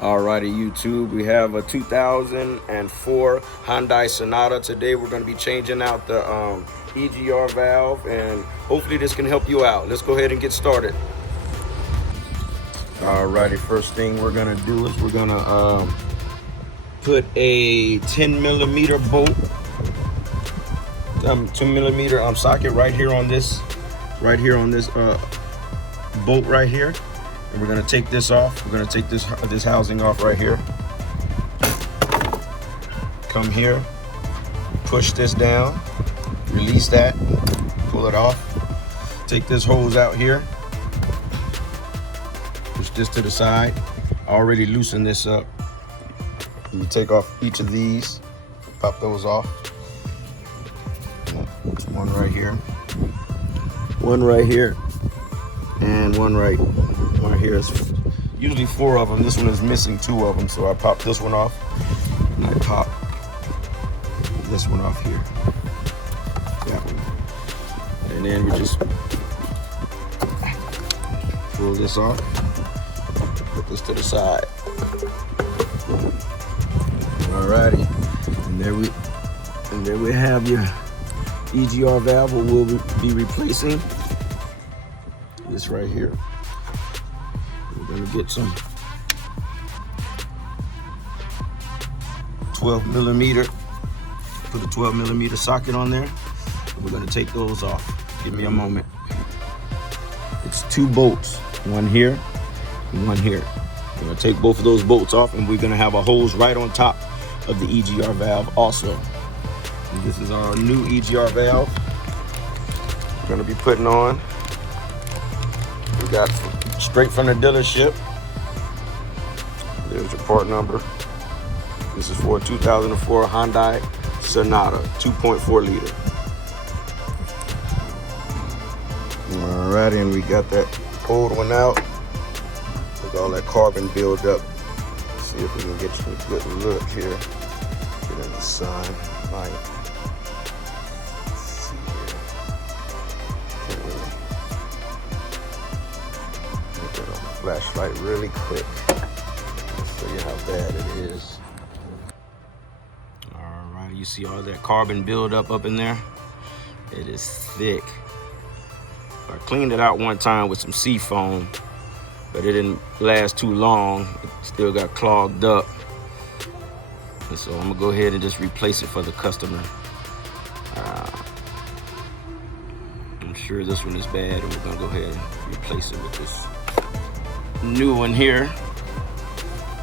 Alrighty, YouTube, we have a 2004 Hyundai Sonata. Today we're going to be changing out the EGR valve, and hopefully this can help you out. Let's go ahead and get started. Alrighty, first thing we're going to do is we're going to put a 10mm bolt, 10mm socket right here on this bolt right here. And we're gonna take this off. We're gonna take this housing off right here. Come here, push this down, release that, pull it off. Take this hose out here, push this to the side. I already loosened this up. You take off each of these, pop those off. One right here, and one right here. Is usually 4 of them. This one is missing 2 of them, so I pop this one off and I pop this one off here, that one, and then we just pull this off, put this to the side. Alrighty, and there we have your EGR valve. We'll be replacing this right here. We're gonna get some 12mm, put a 12mm socket on there. We're gonna take those off. Give me a moment. It's 2 bolts, one here and one here. We're gonna take both of those bolts off, and we're gonna have a hose right on top of the EGR valve also. And this is our new EGR valve we're gonna be putting on. We got straight from the dealership. There's your part number. This is for a 2004 Hyundai Sonata, 2.4 liter. Alrighty, and we got that old one out. Look at all that carbon build up. Let's see if we can get you a good look here. Get in the sun, light. Let's see here. Can't really get on the flashlight really quick. Let's show you how bad it is. Alright, you see all that carbon buildup up in there? It is thick. I cleaned it out one time with some sea foam, but it didn't last too long. It still got clogged up. And so I'm gonna go ahead and just replace it for the customer. I'm sure this one is bad, and we're gonna go ahead and replace it with this new one here.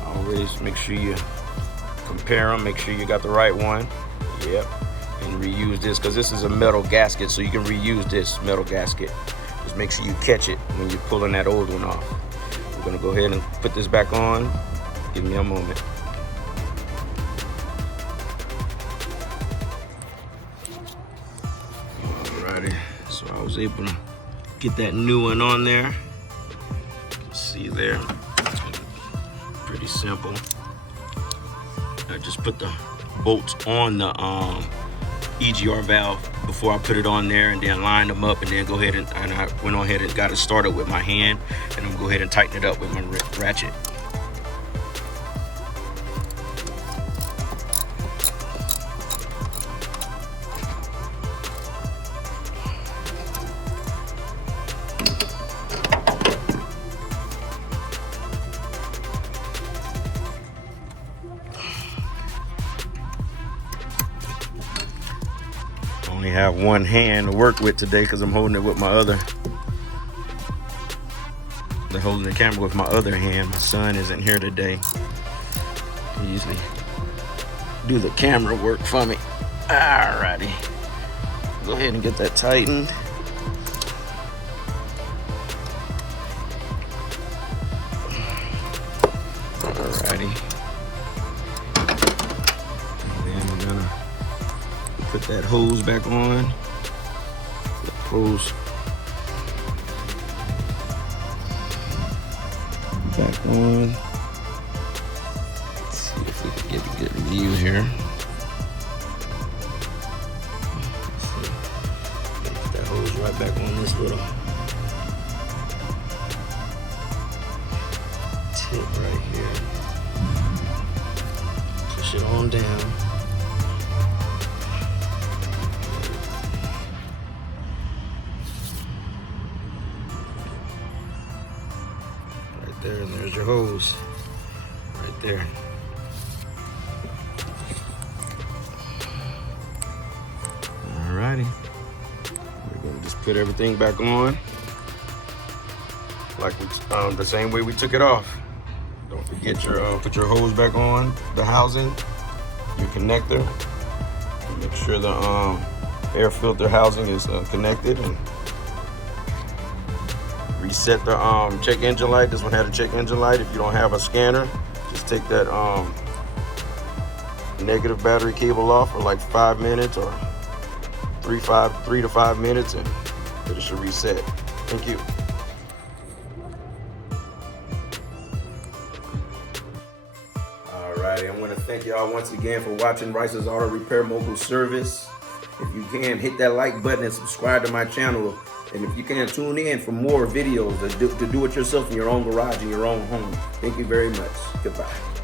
Always make sure you compare them, make sure you got the right one. Yep, and reuse this, because this is a metal gasket, so you can reuse this metal gasket. Just make sure you catch it when you're pulling that old one off. We're gonna go ahead and put this back on. Give me a moment. Alrighty, so I was able to get that new one on there. See there, pretty simple. I just put the bolts on the EGR valve before I put it on there, and then lined them up, and then go ahead and I went on ahead and got it started with my hand, and I'm gonna go ahead and tighten it up with my ratchet. Only have one hand to work with today because I'm holding it with my other. I'm holding the camera with my other hand. My son isn't here today. He usually do the camera work for me. Alrighty, go ahead and get that tightened. Alrighty. Put that hose back on. The hose back on. Let's see if we can get a good view here. Put that hose right back on this little tip right here. it on down. Right there, and there's your hose. Right there. Alrighty. We're gonna just put everything back on. Like the same way we took it off. Don't forget your put your hose back on the housing, your connector. Make sure the air filter housing is connected, and reset the check engine light. This one had a check engine light. If you don't have a scanner, just take that negative battery cable off for like 5 minutes or 3 to 5 minutes, and it should reset. Thank you. Alrighty, I want to thank y'all once again for watching Rice's Auto Repair Mobile Service. If you can, hit that like button and subscribe to my channel. And if you can, tune in for more videos to do it yourself in your own garage, in your own home. Thank you very much. Goodbye.